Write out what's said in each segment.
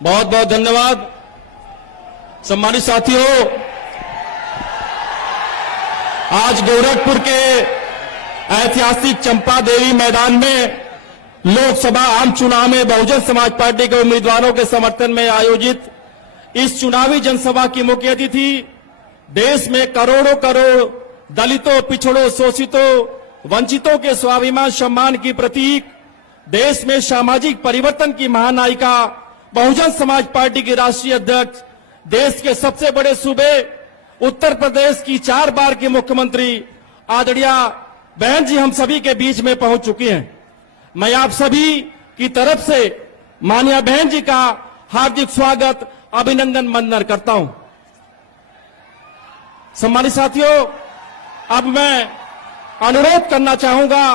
बहुत बहुत धन्यवाद। सम्मानित साथियों, आज गोरखपुर के ऐतिहासिक चंपा देवी मैदान में लोकसभा आम चुनाव में बहुजन समाज पार्टी के उम्मीदवारों के समर्थन में आयोजित इस चुनावी जनसभा की मुख्य अतिथि देश में करोड़ों करोड़ दलितों, पिछड़ों, शोषितों, वंचितों के स्वाभिमान सम्मान की प्रतीक, देश में सामाजिक परिवर्तन की महानायिका, बहुजन समाज पार्टी की राष्ट्रीय अध्यक्ष, देश के सबसे बड़े सूबे उत्तर प्रदेश की 4 बार की मुख्यमंत्री आदरणीय बहन जी हम सभी के बीच में पहुंच चुकी हैं। मैं आप सभी की तरफ से माननीय बहन जी का हार्दिक स्वागत, अभिनंदन, वंदन करता हूं। सम्मानित साथियों, अब मैं अनुरोध करना चाहूंगा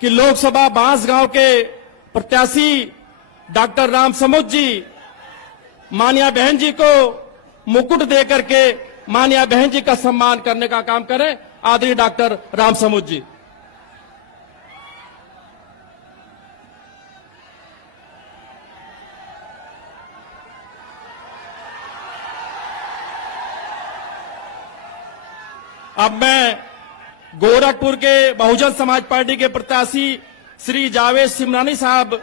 कि लोकसभा बांसगांव के प्रत्याशी डॉक्टर रामसमुद्र जी माननीय बहन जी को मुकुट देकर के माननीय बहन जी का सम्मान करने का काम करें। आदरणीय डॉक्टर रामसमुद्र जी। अब मैं गोरखपुर के बहुजन समाज पार्टी के प्रत्याशी श्री जावेद सिमरानी साहब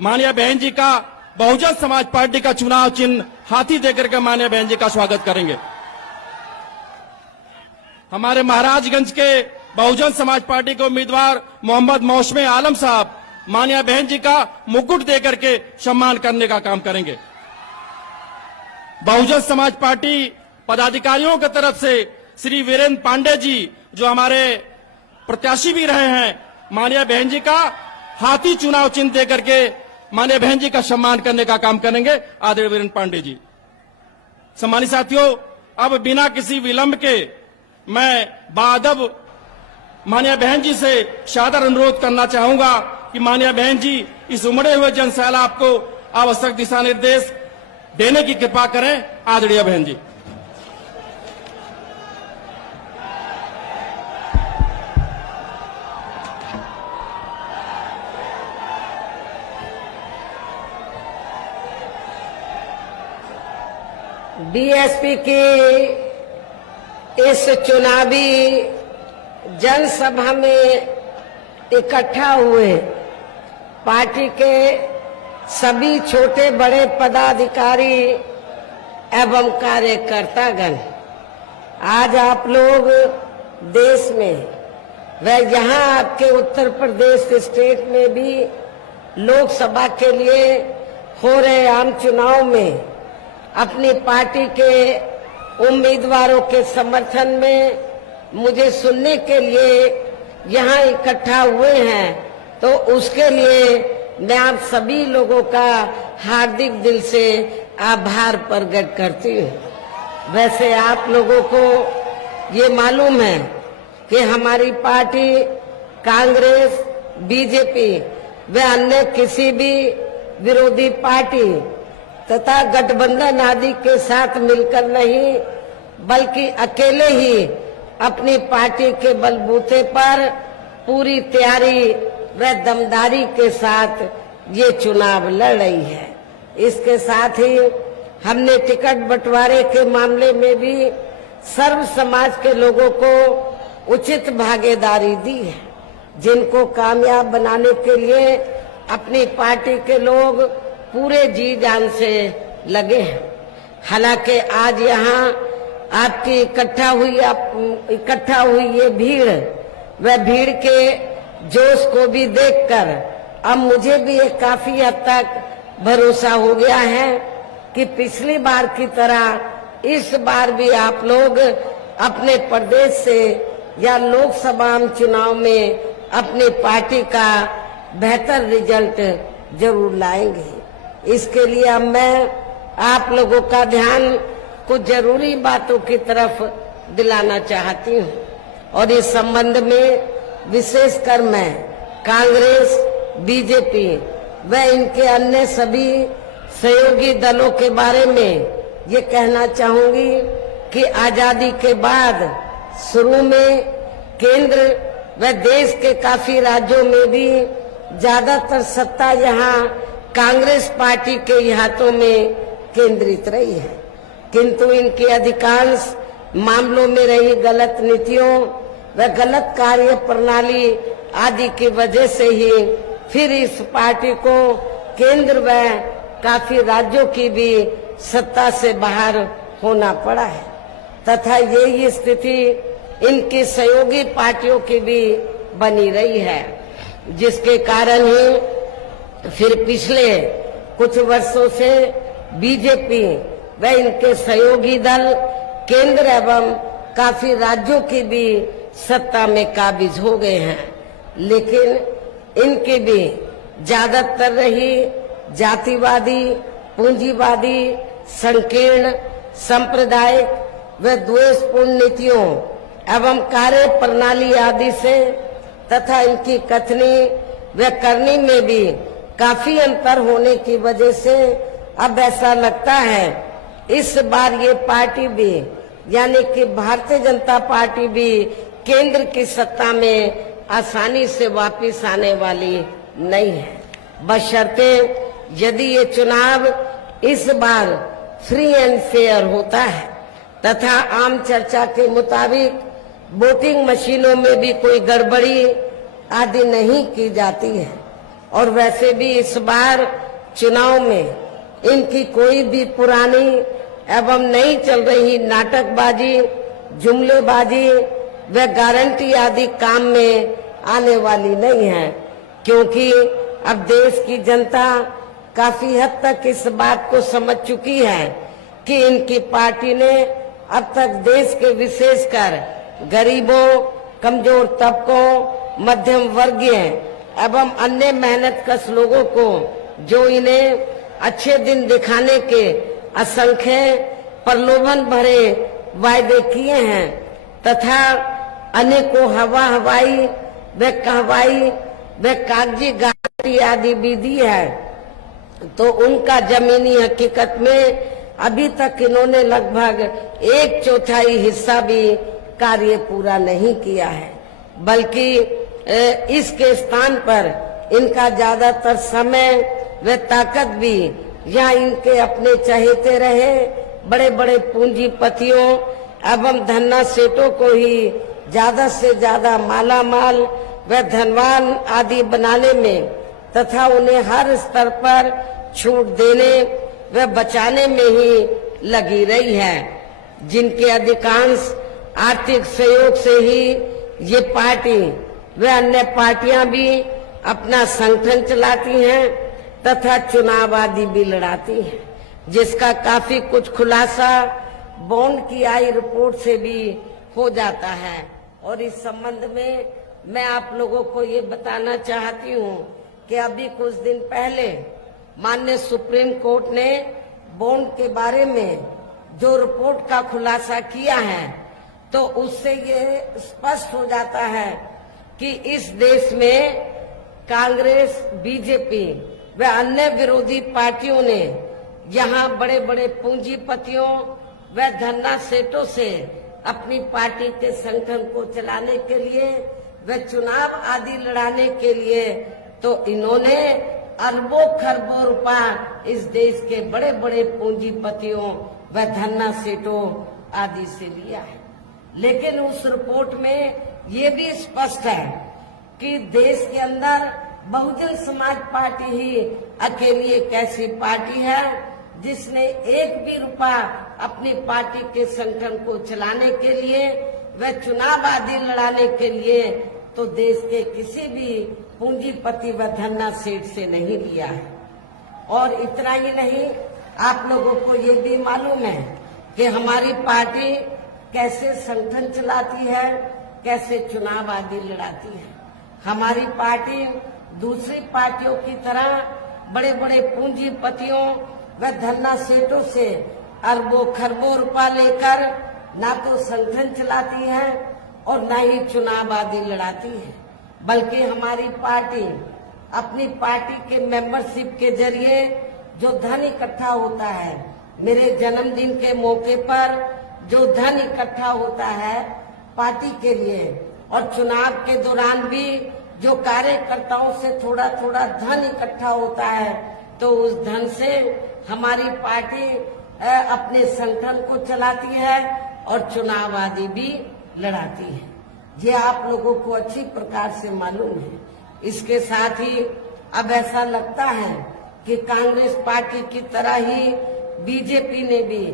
माननीय बहन जी का बहुजन समाज पार्टी का चुनाव चिन्ह हाथी देकर के माननीय बहन जी का स्वागत करेंगे। हमारे महाराजगंज के बहुजन समाज पार्टी के उम्मीदवार मोहम्मद मौसमे आलम साहब माननीय बहन जी का मुकुट देकर के सम्मान करने का काम करेंगे। बहुजन समाज पार्टी पदाधिकारियों की तरफ से श्री वीरेंद्र पांडे जी जो हमारे प्रत्याशी भी रहे हैं, माननीय बहन जी का हाथी चुनाव चिन्ह देकर के माननीय बहन जी का सम्मान करने का काम करेंगे। आदरणीय वीरेंद्र पांडे जी। सम्मानित साथियों, अब बिना किसी विलंब के मैं बाअदब माननीय बहन जी से सादर अनुरोध करना चाहूंगा कि माननीय बहन जी इस उमड़े हुए जनसैलाब को आवश्यक दिशा निर्देश देने की कृपा करें। आदरणीय बहन जी। बीएसपी की इस चुनावी जनसभा में इकट्ठा हुए पार्टी के सभी छोटे बड़े पदाधिकारी एवं कार्यकर्तागण, आज आप लोग देश में व यहाँ आपके उत्तर प्रदेश स्टेट में भी लोकसभा के लिए हो रहे आम चुनाव में अपनी पार्टी के उम्मीदवारों के समर्थन में मुझे सुनने के लिए यहाँ इकट्ठा हुए हैं, तो उसके लिए मैं आप सभी लोगों का हार्दिक दिल से आभार प्रकट करती हूँ। वैसे आप लोगों को ये मालूम है कि हमारी पार्टी कांग्रेस, बीजेपी व अन्य किसी भी विरोधी पार्टी तथा गठबंधन आदि के साथ मिलकर नहीं, बल्कि अकेले ही अपनी पार्टी के बलबूते पर पूरी तैयारी व दमदारी के साथ ये चुनाव लड़ रही है। इसके साथ ही हमने टिकट बंटवारे के मामले में भी सर्व समाज के लोगों को उचित भागीदारी दी है, जिनको कामयाब बनाने के लिए अपनी पार्टी के लोग पूरे जी जान से लगे हैं। हालांकि आज यहाँ आपकी इकट्ठा हुई ये भीड़ व भीड़ के जोश को भी देखकर अब मुझे भी एक काफी हद तक भरोसा हो गया है कि पिछली बार की तरह इस बार भी आप लोग अपने प्रदेश से या लोकसभा चुनाव में अपनी पार्टी का बेहतर रिजल्ट जरूर लाएंगे। इसके लिए अब मैं आप लोगों का ध्यान कुछ जरूरी बातों की तरफ दिलाना चाहती हूँ, और इस संबंध में विशेषकर मैं कांग्रेस, बीजेपी व इनके अन्य सभी सहयोगी दलों के बारे में ये कहना चाहूंगी कि आजादी के बाद शुरू में केंद्र व देश के काफी राज्यों में भी ज्यादातर सत्ता यहाँ कांग्रेस पार्टी के हाथों में केंद्रित रही है, किंतु इनकी अधिकांश मामलों में रही गलत नीतियों व गलत कार्य प्रणाली आदि की वजह से ही फिर इस पार्टी को केंद्र व काफी राज्यों की भी सत्ता से बाहर होना पड़ा है तथा यही स्थिति इनकी सहयोगी पार्टियों की भी बनी रही है, जिसके कारण ही फिर पिछले कुछ वर्षों से बीजेपी व इनके सहयोगी दल केंद्र एवं काफी राज्यों की भी सत्ता में काबिज हो गए हैं, लेकिन इनकी भी ज्यादातर रही जातिवादी, पूंजीवादी, संकीर्ण, सांप्रदायिक व द्वेषपूर्ण नीतियों एवं कार्य प्रणाली आदि से तथा इनकी कथनी व करनी में भी काफी अंतर होने की वजह से अब ऐसा लगता है इस बार ये पार्टी भी यानी कि भारतीय जनता पार्टी भी केंद्र की सत्ता में आसानी से वापस आने वाली नहीं है, बशर्ते यदि ये चुनाव इस बार फ्री एंड फेयर होता है तथा आम चर्चा के मुताबिक वोटिंग मशीनों में भी कोई गड़बड़ी आदि नहीं की जाती है। और वैसे भी इस बार चुनाव में इनकी कोई भी पुरानी एवं नई चल रही नाटकबाजी, जुमलेबाजी व गारंटी आदि काम में आने वाली नहीं है, क्योंकि अब देश की जनता काफी हद तक इस बात को समझ चुकी है कि इनकी पार्टी ने अब तक देश के विशेषकर गरीबों, कमजोर तबकों, मध्यम वर्गीय एवं अन्य मेहनतकश लोगों को जो इन्हें अच्छे दिन दिखाने के असंख्य प्रलोभन भरे वायदे किए हैं तथा अनेकों हवाई व कहवाई व कागजी गारंटी आदि भी दी है, तो उनका जमीनी हकीकत में अभी तक इन्होंने लगभग 1/4 हिस्सा भी कार्य पूरा नहीं किया है, बल्कि इसके स्थान पर इनका ज्यादातर समय व ताकत भी यहाँ इनके अपने चहेते रहे बड़े बड़े पूंजीपतियों एवं धन्ना सेठों को ही ज्यादा से ज्यादा माला माल व धनवान आदि बनाने में तथा उन्हें हर स्तर पर छूट देने व बचाने में ही लगी रही है, जिनके अधिकांश आर्थिक सहयोग से ही ये पार्टी व अन्य पार्टियां भी अपना संगठन चलाती हैं तथा चुनाव आदि भी लड़ाती हैं, जिसका काफी कुछ खुलासा बॉन्ड की आई रिपोर्ट से भी हो जाता है। और इस संबंध में मैं आप लोगों को ये बताना चाहती हूँ कि अभी कुछ दिन पहले माननीय सुप्रीम कोर्ट ने बॉन्ड के बारे में जो रिपोर्ट का खुलासा किया है, तो उससे ये स्पष्ट हो जाता है कि इस देश में कांग्रेस, बीजेपी व अन्य विरोधी पार्टियों ने यहाँ बड़े बड़े पूंजीपतियों व धन्ना सेठों से अपनी पार्टी के संगठन को चलाने के लिए व चुनाव आदि लड़ाने के लिए तो इन्होंने अरबों खरबों रुपया इस देश के बड़े बड़े पूंजीपतियों व धन्ना सेठों आदि से लिया है। लेकिन उस रिपोर्ट में ये भी स्पष्ट है कि देश के अंदर बहुजन समाज पार्टी ही अकेली एक ऐसी पार्टी है जिसने एक भी रुपया अपनी पार्टी के संगठन को चलाने के लिए व चुनाव आदि लड़ाने के लिए तो देश के किसी भी पूंजीपति व धन्ना सेठ से नहीं लिया है। और इतना ही नहीं, आप लोगों को ये भी मालूम है कि हमारी पार्टी कैसे संगठन चलाती है, कैसे चुनाव आदि लड़ाती है। हमारी पार्टी दूसरी पार्टियों की तरह बड़े बड़े पूंजीपतियों व धन्ना सेठों से अरबों खरबों रुपया लेकर ना तो संगठन चलाती है और न ही चुनाव आदि लड़ाती है, बल्कि हमारी पार्टी अपनी पार्टी के मेंबरशिप के जरिए जो धन इकट्ठा होता है, मेरे जन्मदिन के मौके पर जो धन इकट्ठा होता है पार्टी के लिए और चुनाव के दौरान भी जो कार्यकर्ताओं से थोड़ा थोड़ा धन इकट्ठा होता है, तो उस धन से हमारी पार्टी अपने संगठन को चलाती है और चुनाव आदि भी लड़ाती है। ये आप लोगों को अच्छी प्रकार से मालूम है। इसके साथ ही अब ऐसा लगता है कि कांग्रेस पार्टी की तरह ही बीजेपी ने भी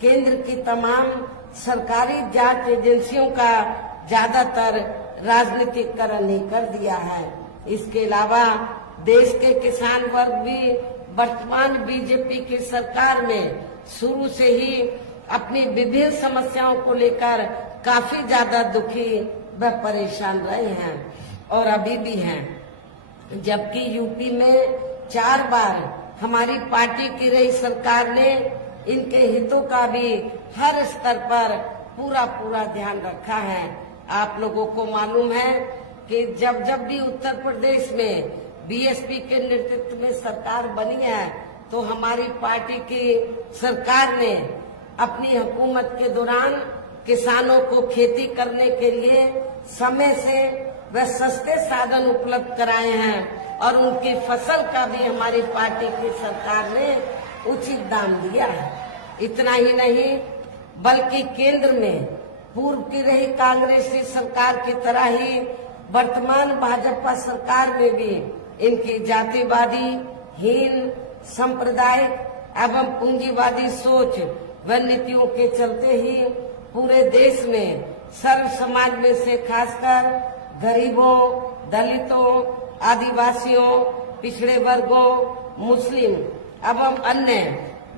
केंद्र की तमाम सरकारी जांच एजेंसियों का ज्यादातर राजनीतिकरण ही कर दिया है। इसके अलावा देश के किसान वर्ग भी वर्तमान बीजेपी की सरकार में शुरू से ही अपनी विभिन्न समस्याओं को लेकर काफी ज्यादा दुखी व परेशान रहे हैं और अभी भी हैं। जबकि यूपी में 4 बार हमारी पार्टी की रही सरकार ने इनके हितों का भी हर स्तर पर पूरा ध्यान रखा है। आप लोगों को मालूम है कि जब भी उत्तर प्रदेश में बीएसपी के नेतृत्व में सरकार बनी है तो हमारी पार्टी की सरकार ने अपनी हुकूमत के दौरान किसानों को खेती करने के लिए समय से व सस्ते साधन उपलब्ध कराए हैं और उनकी फसल का भी हमारी पार्टी की सरकार ने उचित दाम दिया है। इतना ही नहीं बल्कि केंद्र में पूर्व की रही कांग्रेसी सरकार की तरह ही वर्तमान भाजपा सरकार में भी इनकी जातिवादी, हीन, सांप्रदायिक एवं पूंजीवादी सोच व नीतियों के चलते ही पूरे देश में सर्व समाज में से खासकर गरीबों, दलितों, आदिवासियों, पिछड़े वर्गों, मुस्लिम एवं अन्य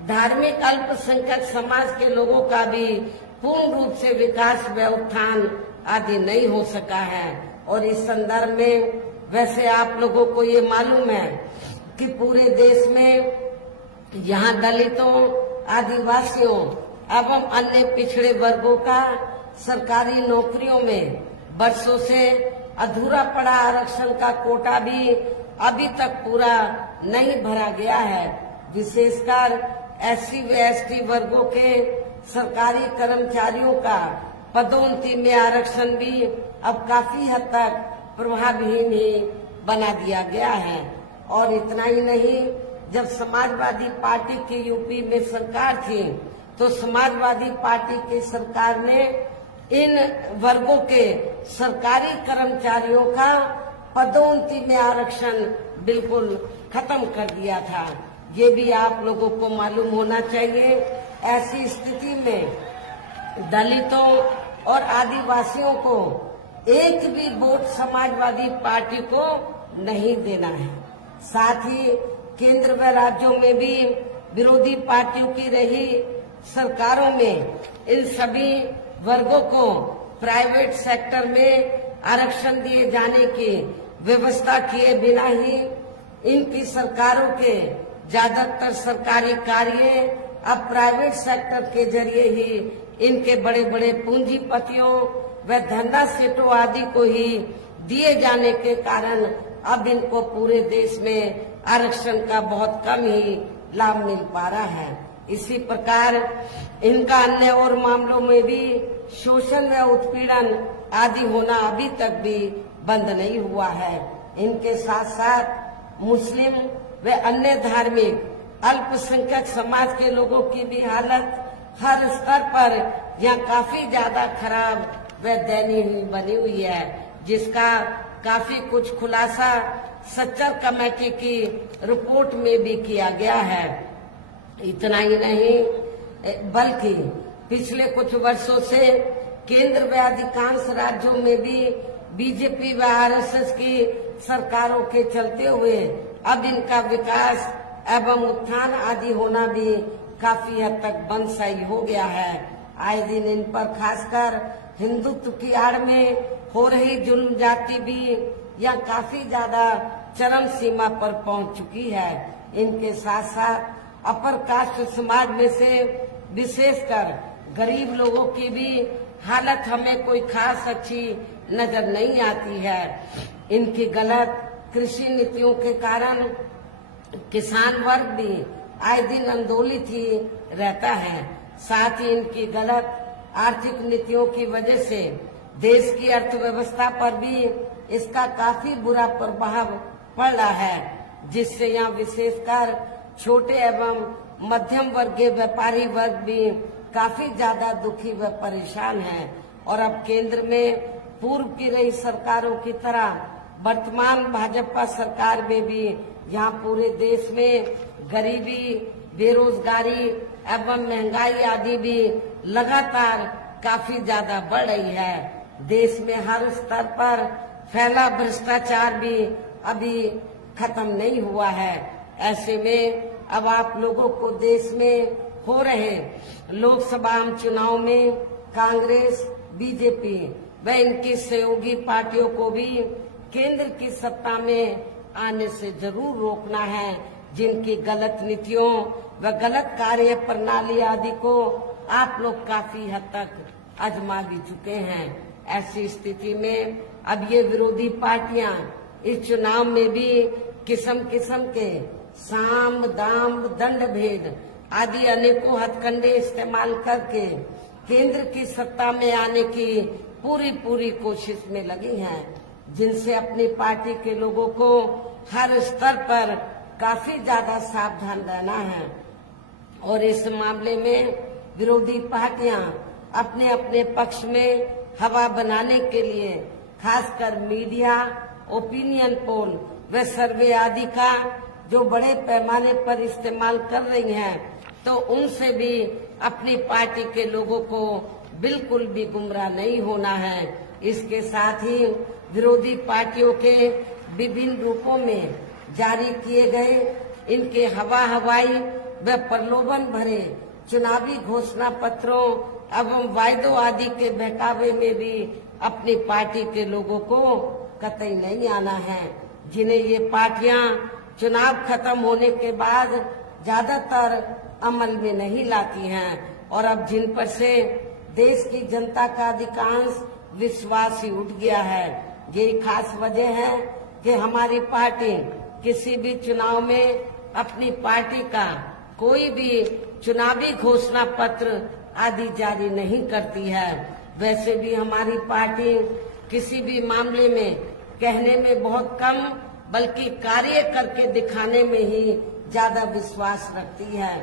धार्मिक अल्पसंख्यक समाज के लोगों का भी पूर्ण रूप से विकास व उत्थान आदि नहीं हो सका है। और इस संदर्भ में वैसे आप लोगों को ये मालूम है कि पूरे देश में यहाँ दलितों, आदिवासियों एवं अन्य पिछड़े वर्गों का सरकारी नौकरियों में वर्षों से अधूरा पड़ा आरक्षण का कोटा भी अभी तक पूरा नहीं भरा गया है। विशेषकर एससी व एसटी वर्गों के सरकारी कर्मचारियों का पदोन्नति में आरक्षण भी अब काफी हद तक प्रभावहीन ही बना दिया गया है। और इतना ही नहीं, जब समाजवादी पार्टी की यूपी में सरकार थी तो समाजवादी पार्टी की सरकार ने इन वर्गों के सरकारी कर्मचारियों का पदोन्नति में आरक्षण बिल्कुल खत्म कर दिया था। ये भी आप लोगों को मालूम होना चाहिए। ऐसी स्थिति में दलितों और आदिवासियों को एक भी वोट समाजवादी पार्टी को नहीं देना है। साथ ही केंद्र व राज्यों में भी विरोधी पार्टियों की रही सरकारों में इन सभी वर्गों को प्राइवेट सेक्टर में आरक्षण दिए जाने की व्यवस्था किए बिना ही इनकी सरकारों के ज्यादातर सरकारी कार्य अब प्राइवेट सेक्टर के जरिए ही इनके बड़े बड़े पूंजीपतियों व धंधा सेठों आदि को ही दिए जाने के कारण अब इनको पूरे देश में आरक्षण का बहुत कम ही लाभ मिल पा रहा है। इसी प्रकार इनका अन्य और मामलों में भी शोषण व उत्पीड़न आदि होना अभी तक भी बंद नहीं हुआ है। इनके साथ साथ मुस्लिम व अन्य धार्मिक अल्पसंख्यक समाज के लोगों की भी हालत हर स्तर पर यहाँ काफी ज्यादा खराब व दयनीय बनी हुई है, जिसका काफी कुछ खुलासा सच्चर कमेटी की रिपोर्ट में भी किया गया है। इतना ही नहीं बल्कि पिछले कुछ वर्षों से केंद्र व अधिकांश राज्यों में भी बीजेपी व आरएसएस की सरकारों के चलते हुए अब इनका विकास एवं उत्थान आदि होना भी काफी हद तक बंद सा हो गया है। आए दिन इन पर खासकर हिंदुत्व की आड़ में हो रही जुल्म जाति भी यह काफी ज्यादा चरम सीमा पर पहुंच चुकी है। इनके साथ साथ अपर कास्ट समाज में से विशेषकर गरीब लोगों की भी हालत हमें कोई खास अच्छी नजर नहीं आती है। इनकी गलत कृषि नीतियों के कारण किसान वर्ग भी आए दिन आंदोलित ही रहता है। साथ ही इनकी गलत आर्थिक नीतियों की वजह से देश की अर्थव्यवस्था पर भी इसका काफी बुरा प्रभाव पड़ रहा है, जिससे यहाँ विशेषकर छोटे एवं मध्यम वर्गीय व्यापारी वर्ग भी काफी ज्यादा दुखी व परेशान है। और अब केंद्र में पूर्व की रही सरकारों की तरह वर्तमान भाजपा सरकार में भी यहाँ पूरे देश में गरीबी, बेरोजगारी एवं महंगाई आदि भी लगातार काफी ज्यादा बढ़ रही है। देश में हर स्तर पर फैला भ्रष्टाचार भी अभी खत्म नहीं हुआ है। ऐसे में अब आप लोगों को देश में हो रहे लोकसभा चुनाव में कांग्रेस, बीजेपी व इनकी सहयोगी पार्टियों को भी केंद्र की सत्ता में आने से जरूर रोकना है, जिनकी गलत नीतियों व गलत कार्य प्रणाली आदि को आप लोग काफी हद तक आजमा भी चुके हैं। ऐसी स्थिति में अब ये विरोधी पार्टियां इस चुनाव में भी किस्म किस्म के साम, दाम, दंड भेद आदि अनेकों हथकंडे इस्तेमाल करके केंद्र की सत्ता में आने की पूरी कोशिश में लगी हैं, जिनसे अपनी पार्टी के लोगों को हर स्तर पर काफी ज्यादा सावधान रहना है। और इस मामले में विरोधी पार्टियां अपने अपने पक्ष में हवा बनाने के लिए खासकर मीडिया, ओपिनियन पोल व सर्वे आदि का जो बड़े पैमाने पर इस्तेमाल कर रही हैं, तो उनसे भी अपनी पार्टी के लोगों को बिल्कुल भी गुमराह नहीं होना है। इसके साथ ही विरोधी पार्टियों के विभिन्न रूपों में जारी किए गए इनके हवाई व प्रलोभन भरे चुनावी घोषणा पत्रों एवं वायदों आदि के बहकावे में भी अपनी पार्टी के लोगों को कतई नहीं आना है, जिन्हें ये पार्टियां चुनाव खत्म होने के बाद ज्यादातर अमल में नहीं लाती हैं। और अब जिन पर से देश की जनता का अधिकांश विश्वास ही उठ गया है। यही खास वजह है कि हमारी पार्टी किसी भी चुनाव में अपनी पार्टी का कोई भी चुनावी घोषणा पत्र आदि जारी नहीं करती है। वैसे भी हमारी पार्टी किसी भी मामले में कहने में बहुत कम बल्कि कार्य करके दिखाने में ही ज्यादा विश्वास रखती है।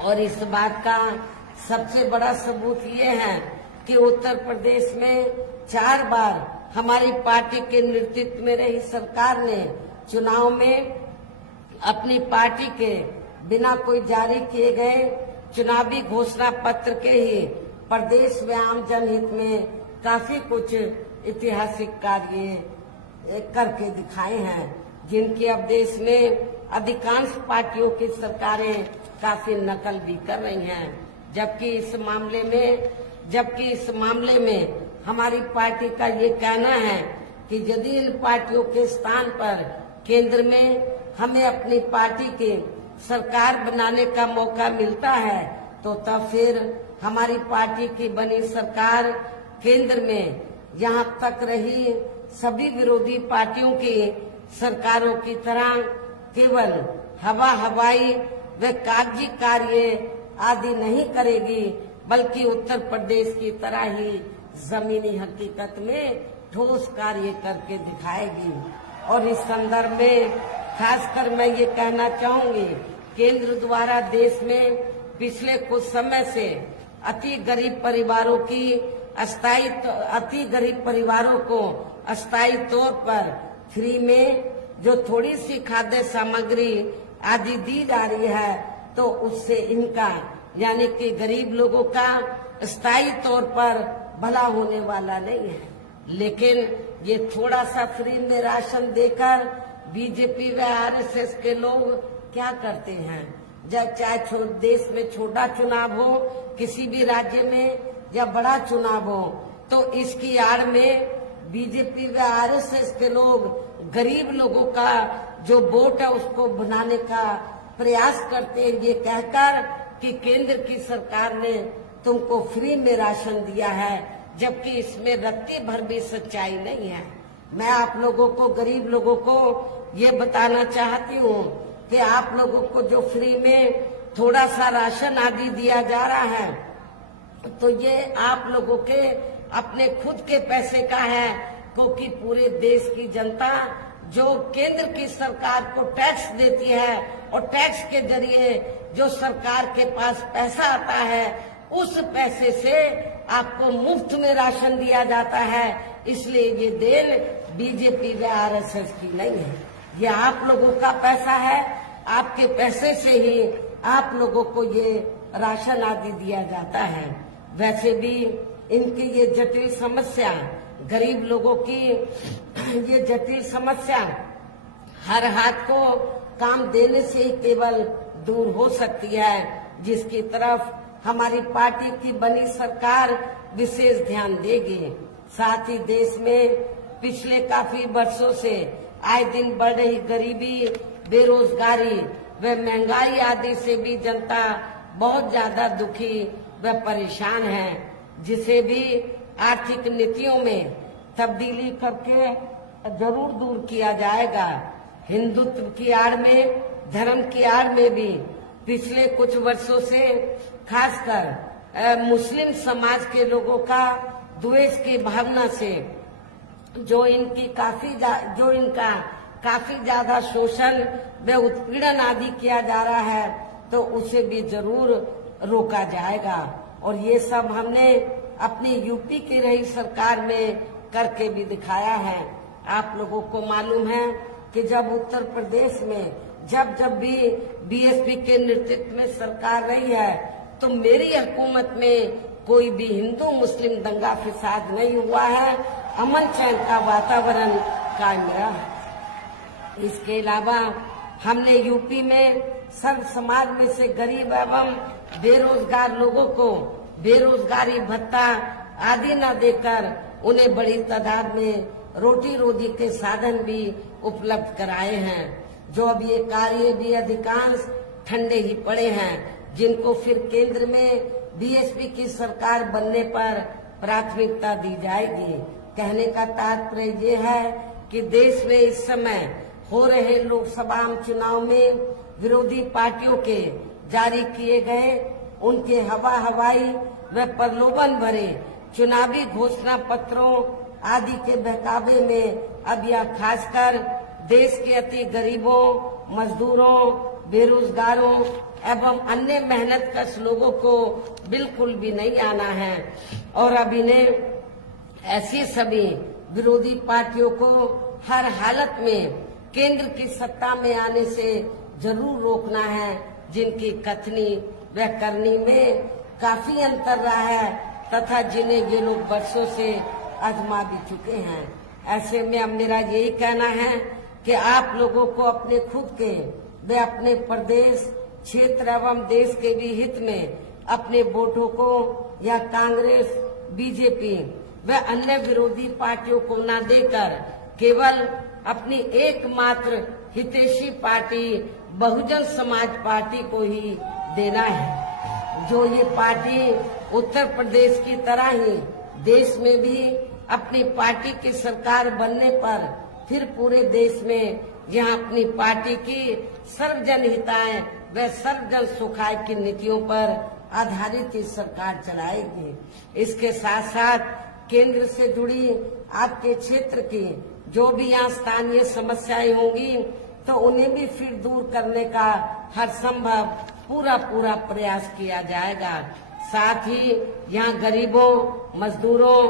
और इस बात का सबसे बड़ा सबूत ये है कि उत्तर प्रदेश में 4 बार हमारी पार्टी के नेतृत्व में रही सरकार ने चुनाव में अपनी पार्टी के बिना कोई जारी किए गए चुनावी घोषणा पत्र के ही प्रदेश व आम जनहित में काफी कुछ ऐतिहासिक कार्य करके दिखाए हैं, जिनकी अब देश में अधिकांश पार्टियों की सरकारें काफी नकल भी कर रही हैं। जबकि इस मामले में हमारी पार्टी का ये कहना है कि यदि इन पार्टियों के स्थान पर केंद्र में हमें अपनी पार्टी की सरकार बनाने का मौका मिलता है, तो तब फिर हमारी पार्टी की बनी सरकार केंद्र में यहाँ तक रही सभी विरोधी पार्टियों की सरकारों की तरह केवल हवाई व कागजी कार्य आदि नहीं करेगी, बल्कि उत्तर प्रदेश की तरह ही जमीनी हकीकत में ठोस कार्य करके दिखाएगी। और इस संदर्भ में खासकर मैं ये कहना चाहूंगी, केंद्र द्वारा देश में पिछले कुछ समय से अति गरीब परिवारों को अस्थायी तौर पर फ्री में जो थोड़ी सी खाद्य सामग्री आदि दी जा रही है, तो उससे इनका यानी कि गरीब लोगों का स्थायी तौर पर भला होने वाला नहीं है। लेकिन ये थोड़ा सा फ्री में राशन देकर बीजेपी व आरएसएस के लोग क्या करते हैं, जब चाहे देश में छोटा चुनाव हो, किसी भी राज्य में या बड़ा चुनाव हो, तो इसकी आड़ में बीजेपी व आरएसएस के लोग गरीब लोगों का जो वोट है उसको बनाने का प्रयास करते हैं, ये कहकर कि केंद्र की सरकार ने तुमको फ्री में राशन दिया है, जबकि इसमें रत्ती भर भी सच्चाई नहीं है। मैं आप लोगों को, गरीब लोगों को ये बताना चाहती हूँ कि आप लोगों को जो फ्री में थोड़ा सा राशन आदि दिया जा रहा है, तो ये आप लोगों के अपने खुद के पैसे का है, क्योंकि पूरे देश की जनता जो केंद्र की सरकार को टैक्स देती है और टैक्स के जरिए जो सरकार के पास पैसा आता है, उस पैसे से आपको मुफ्त में राशन दिया जाता है। इसलिए ये देन बीजेपी व आरएसएस की नहीं है, ये आप लोगों का पैसा है। आपके पैसे से ही आप लोगों को ये राशन आदि दिया जाता है। वैसे भी इनकी ये जटिल समस्या, गरीब लोगों की ये जटिल समस्या हर हाथ को काम देने से ही केवल दूर हो सकती है, जिसकी तरफ हमारी पार्टी की बनी सरकार विशेष ध्यान देगी। साथ ही देश में पिछले काफी वर्षों से आए दिन बढ़ रही गरीबी, बेरोजगारी व महंगाई आदि से भी जनता बहुत ज्यादा दुखी व परेशान है, जिसे भी आर्थिक नीतियों में तब्दीली करके जरूर दूर किया जाएगा। हिंदुत्व की आड़ में, धर्म की आड़ में भी पिछले कुछ वर्षों से खासकर मुस्लिम समाज के लोगों का द्वेष की भावना से जो इनका काफी ज्यादा शोषण व उत्पीड़न आदि किया जा रहा है, तो उसे भी जरूर रोका जाएगा। और ये सब हमने अपनी यूपी की रही सरकार में करके भी दिखाया है। आप लोगों को मालूम है कि जब उत्तर प्रदेश में जब भी बीएसपी के नेतृत्व में सरकार रही है, तो मेरी हुकूमत में कोई भी हिंदू मुस्लिम दंगा फसाद नहीं हुआ है, अमन चैन का वातावरण कायम रहा है। इसके अलावा हमने यूपी में सर्व समाज में से गरीब एवं बेरोजगार लोगों को बेरोजगारी भत्ता आदि न देकर उन्हें बड़ी तादाद में रोटी रोजी के साधन भी उपलब्ध कराए हैं। जो अब ये कार्य भी अधिकांश ठंडे ही पड़े हैं, जिनको फिर केंद्र में बीएसपी की सरकार बनने पर प्राथमिकता दी जाएगी। कहने का तात्पर्य ये है कि देश में इस समय हो रहे लोकसभा चुनाव में विरोधी पार्टियों के जारी किए गए उनके हवाई व प्रलोभन भरे चुनावी घोषणा पत्रों आदि के बहकावे में अब यह खासकर देश के अति गरीबों, मजदूरों, बेरोजगारों एवं अन्य मेहनतकश लोगों को बिल्कुल भी नहीं आना है। और अब इन्हें ऐसी सभी विरोधी पार्टियों को हर हालत में केंद्र की सत्ता में आने से जरूर रोकना है, जिनकी कथनी व करनी में काफी अंतर रहा है तथा जिन्हें ये लोग वर्षों से आजमा भी चुके हैं। ऐसे में अब मेरा यही कहना है कि आप लोगों को अपने खुद के व अपने प्रदेश, क्षेत्र एवं देश के भी हित में अपने वोटों को या कांग्रेस, बीजेपी व अन्य विरोधी पार्टियों को न देकर केवल अपनी एकमात्र हितैषी पार्टी बहुजन समाज पार्टी को ही देना है। जो ये पार्टी उत्तर प्रदेश की तरह ही देश में भी अपनी पार्टी की सरकार बनने पर फिर पूरे देश में यहाँ अपनी पार्टी की सर्वजन हिताय व सर्वजन सुखाय की नीतियों पर आधारित ही सरकार चलाएगी। इसके साथ साथ केंद्र से जुड़ी आपके क्षेत्र की जो भी यहाँ स्थानीय समस्याएं होंगी, तो उन्हें भी फिर दूर करने का हर संभव पूरा प्रयास किया जाएगा। साथ ही यहाँ गरीबों, मजदूरों,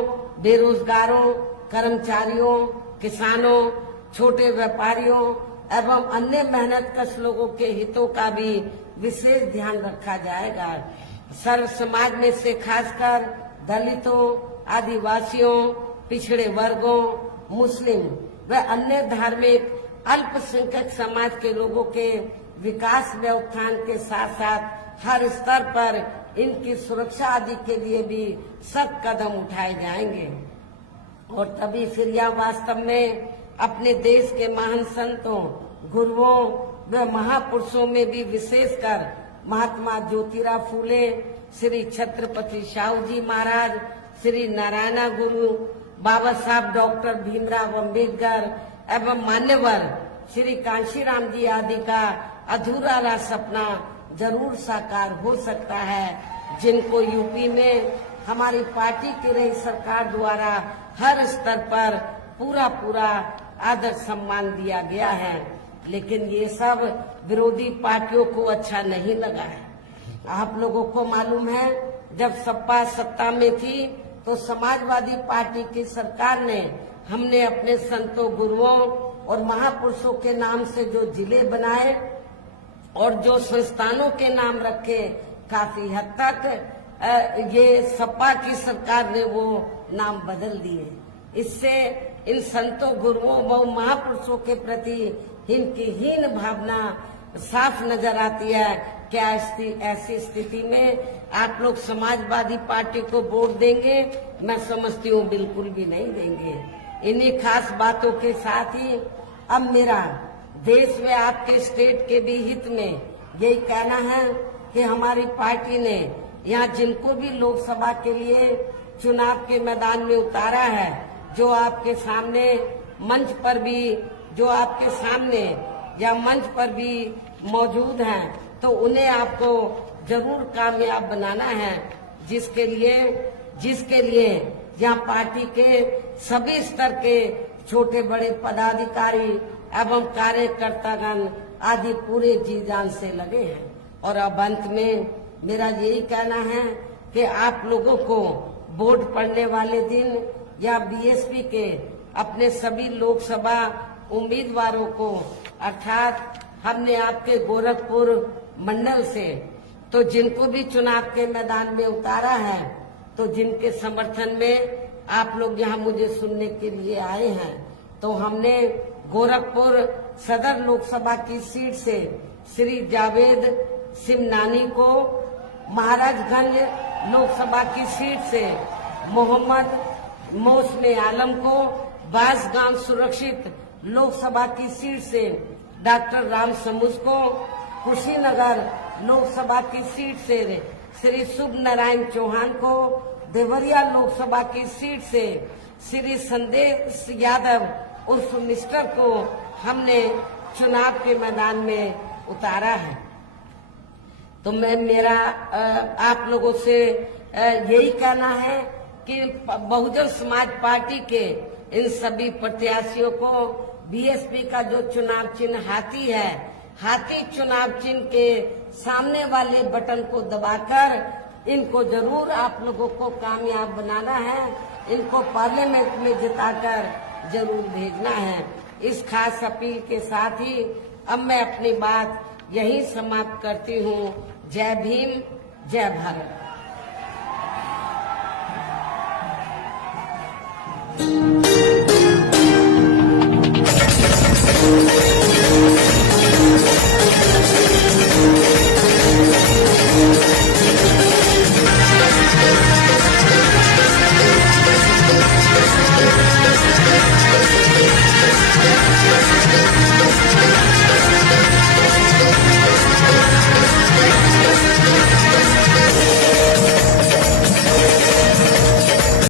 बेरोजगारों, कर्मचारियों, किसानों, छोटे व्यापारियों एवं अन्य मेहनतकश लोगों के हितों का भी विशेष ध्यान रखा जाएगा। सर्व समाज में से खासकर दलितों, आदिवासियों, पिछड़े वर्गों, मुस्लिम व अन्य धार्मिक अल्पसंख्यक समाज के लोगों के विकास व उत्थान के साथ साथ हर स्तर पर इनकी सुरक्षा आदि के लिए भी सख्त कदम उठाए जाएंगे। और तभी फिर यह वास्तव में अपने देश के महान संतों, गुरुओं व महापुरुषों में भी विशेषकर महात्मा ज्योतिराव फूले, श्री छत्रपति शाहू जी महाराज, श्री नारायण गुरु, बाबा साहब डॉक्टर भीमराव अम्बेडकर एवं मान्यवर श्री कांशीराम जी आदि का अधूरा रहा सपना जरूर साकार हो सकता है, जिनको यूपी में हमारी पार्टी की रही सरकार द्वारा हर स्तर पर पूरा आदर सम्मान दिया गया है। लेकिन ये सब विरोधी पार्टियों को अच्छा नहीं लगा है। आप लोगों को मालूम है, जब सपा सत्ता में थी तो समाजवादी पार्टी की सरकार ने हमने अपने संतों, गुरुओं और महापुरुषों के नाम से जो जिले बनाए और जो संस्थानों के नाम रखे, काफी हद तक ये सपा की सरकार ने वो नाम बदल दिए। इससे इन संतों, गुरुओं व महापुरुषों के प्रति इनकी हीन भावना साफ नजर आती है। क्या ऐसी स्थिति में आप लोग समाजवादी पार्टी को वोट देंगे? मैं समझती हूँ बिल्कुल भी नहीं देंगे। इन्हीं खास बातों के साथ ही अब मेरा देश में, आपके स्टेट के भी हित में यही कहना है कि हमारी पार्टी ने यहाँ जिनको भी लोकसभा के लिए चुनाव के मैदान में उतारा है, जो आपके सामने मंच पर भी, जो आपके सामने या मंच पर भी मौजूद हैं, तो उन्हें आपको जरूर कामयाब बनाना है। जिसके लिए यहाँ पार्टी के सभी स्तर के छोटे बड़े पदाधिकारी एवं कार्यकर्तागण आदि पूरे जी जान से लगे हैं। और अब अंत में मेरा यही कहना है कि आप लोगों को वोट पड़ने वाले दिन या बीएसपी के अपने सभी लोकसभा उम्मीदवारों को, अर्थात हमने आपके गोरखपुर मंडल से तो जिनको भी चुनाव के मैदान में उतारा है, तो जिनके समर्थन में आप लोग यहाँ मुझे सुनने के लिए आए हैं, तो हमने गोरखपुर सदर लोकसभा की सीट से श्री जावेद सिमनानी को, महाराजगंज लोकसभा की सीट से मोहम्मद मौसमे आलम को, बांसगांव सुरक्षित लोकसभा की सीट से डॉक्टर राम समूज को, कुशीनगर लोकसभा की सीट से श्री शुभ नारायण चौहान को, देवरिया लोकसभा की सीट से श्री संदेश यादव उर्फ मिस्टर को हमने चुनाव के मैदान में उतारा है। तो मेरा आप लोगों से यही कहना है कि बहुजन समाज पार्टी के इन सभी प्रत्याशियों को बीएसपी का जो चुनाव चिन्ह हाथी है, हाथी चुनाव चिन्ह के सामने वाले बटन को दबाकर इनको जरूर आप लोगों को कामयाब बनाना है। इनको पार्लियामेंट में जिताकर जरूर भेजना है। इस खास अपील के साथ ही अब मैं अपनी बात यहीं समाप्त करती हूँ। जय भीम, जय भारत।